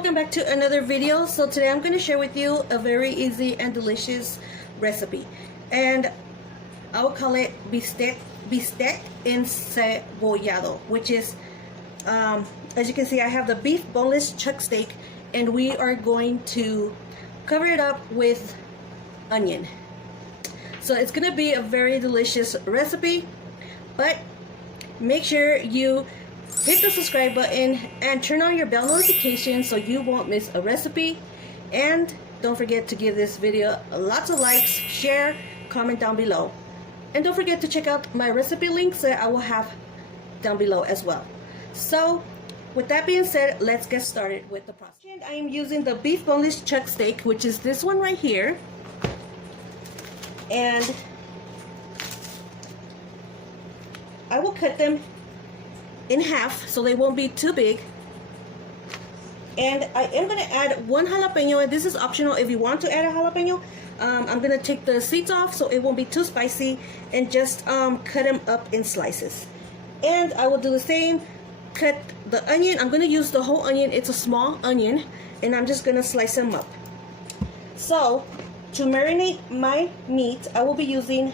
welcome back to another video. So today I'm going to share with you a very easy and delicious recipe, and I will call it bistec encebollado, which is as you can see, I have the beef boneless chuck steak, and we are going to cover it up with onion. So it's going to be a very delicious recipe, but make sure you hit the subscribe button and turn on your bell notification so you won't miss a recipe. And don't forget to give this video lots of likes, share, comment down below, and don't forget to check out my recipe links that I will have down below as well. So with that being said, let's get started with the process. I am using the beef boneless chuck steak, which is this one right here, and I will cut them in half so they won't be too big. And I am going to add one jalapeno, and this is optional if you want to add a jalapeno. I'm going to take the seeds off so it won't be too spicy, and just cut them up in slices. And I will do the same, cut the onion. I'm going to use the whole onion. It's a small onion, and I'm just going to slice them up. So to marinate my meat, I will be using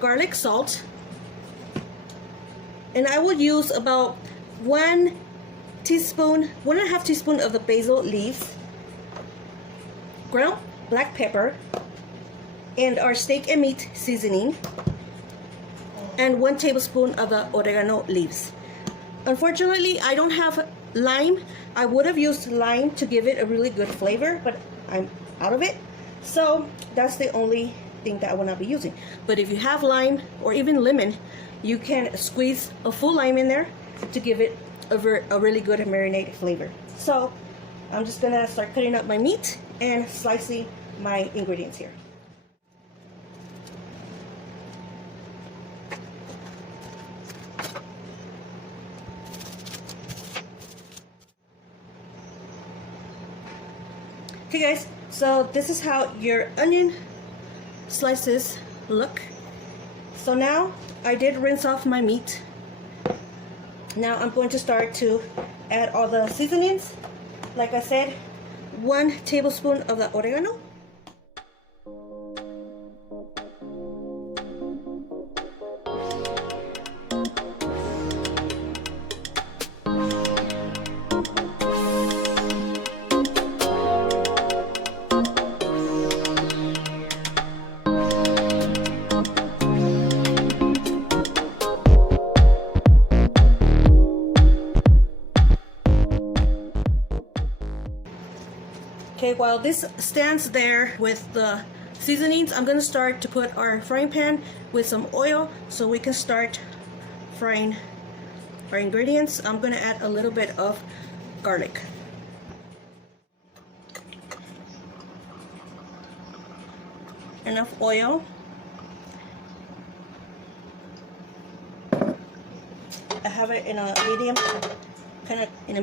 garlic salt, and I will use about 1.5 teaspoon of the basil leaves, ground black pepper, and our steak and meat seasoning, and 1 tablespoon of the oregano leaves. Unfortunately, I don't have lime. I would have used lime to give it a really good flavor, but I'm out of it, so that's the only thing that I will not be using. But if you have lime or even lemon, you can squeeze a full lime in there to give it a really good marinade flavor. So I'm just gonna start cutting up my meat and slicing my ingredients here. Okay guys, so this is how your onion slices look. So now I did rinse off my meat. Now I'm going to start to add all the seasonings. Like I said, 1 tablespoon of the oregano, while this stands there with the seasonings, I'm going to start to put our frying pan with some oil so we can start frying our ingredients. I'm going to add a little bit of garlic. Enough oil. I have it in a medium,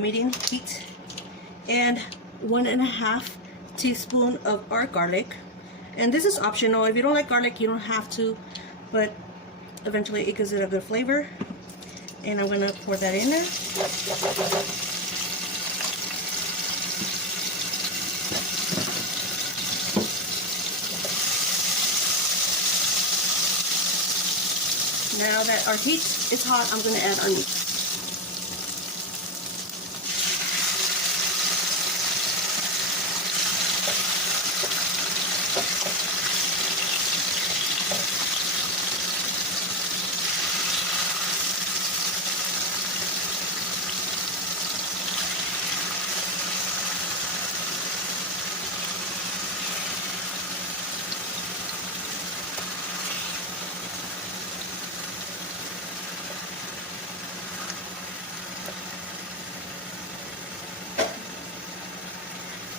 medium heat, and 1.5 teaspoon of our garlic. And this is optional. If you don't like garlic, you don't have to, but eventually it gives it a good flavor. And I'm gonna pour that in there. Now that our heat is hot, I'm gonna add our meat.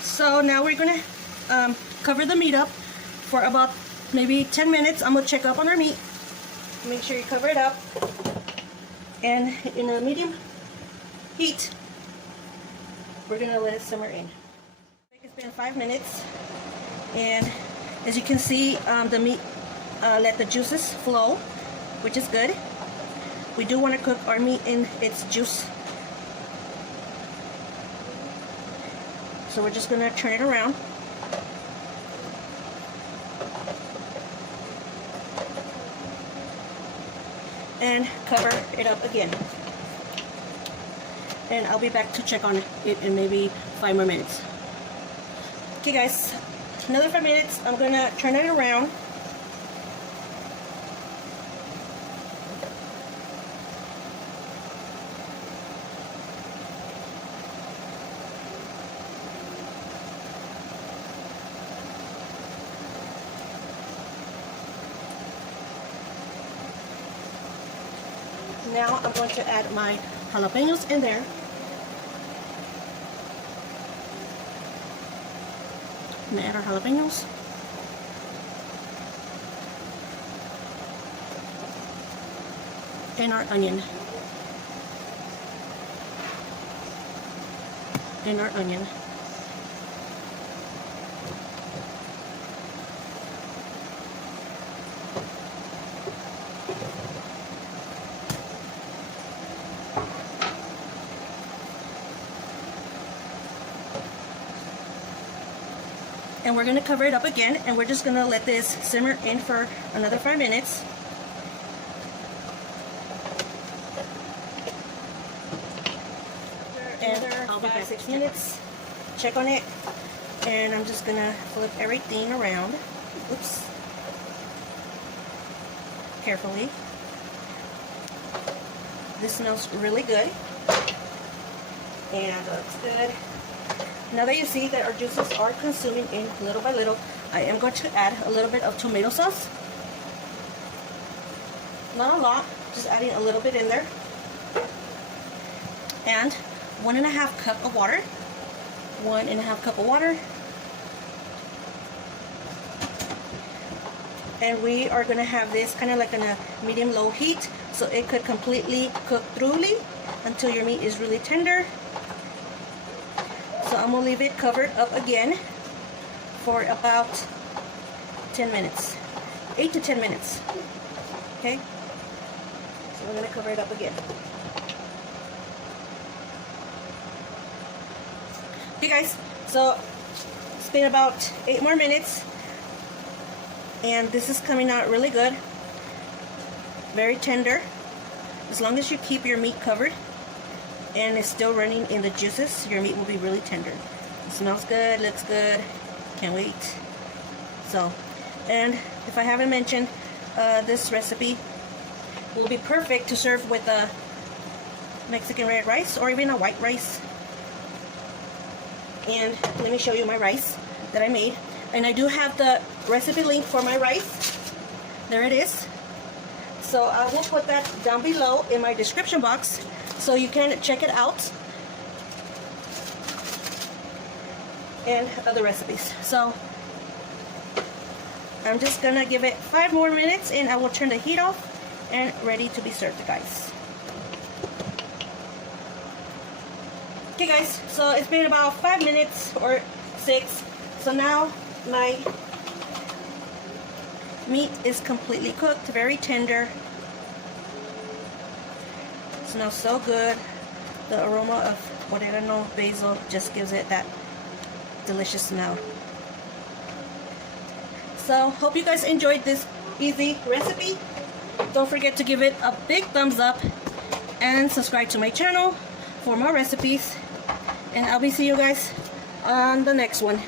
So now we're gonna cover the meat up for about maybe 10 minutes. I'm gonna check up on our meat. Make sure you cover it up, and in a medium heat, we're gonna let it simmer in. It's been 5 minutes, and as you can see, the meat let the juices flow, which is good. We do want to cook our meat in its juice. So we're just gonna turn it around. And cover it up again. And I'll be back to check on it in maybe 5 more minutes. Okay guys, another 5 minutes. I'm gonna turn it around. Now I'm going to add my jalapenos in there. I'm going to add our jalapenos. And our onion. And our onion. And we're going to cover it up again, and we're just going to let this simmer in for another 5 minutes. And I'll be back 6 minutes. Check on it, and I'm just going to flip everything around. Oops. Carefully. This smells really good, and looks good. Now that you see that our juices are consuming in little by little, I am going to add a little bit of tomato sauce. Not a lot, just adding a little bit in there. And 1.5 cup of water. 1.5 cup of water. And we are going to have this kind of like on a medium-low heat, so it could completely cook thoroughly until your meat is really tender. So I'm going to leave it covered up again for about 10 minutes. 8 to 10 minutes. Okay? So we're going to cover it up again. Okay guys, so it's been about 8 more minutes. And this is coming out really good. Very tender. As long as you keep your meat covered and it's still running in the juices, your meat will be really tender. It smells good, looks good, can't wait. So, and if I haven't mentioned, this recipe will be perfect to serve with a Mexican red rice or even a white rice. And let me show you my rice that I made. And I do have the recipe link for my rice. There it is. So I will put that down below in my description box, so you can check it out, and other recipes. So I'm just gonna give it 5 more minutes, and I will turn the heat off and ready to be served, guys. Okay guys, so it's been about 5 minutes or 6. So now my meat is completely cooked, very tender. Smells so good. The aroma of oregano, basil just gives it that delicious smell. So hope you guys enjoyed this easy recipe. Don't forget to give it a big thumbs up and subscribe to my channel for more recipes, and I'll be seeing you guys on the next one.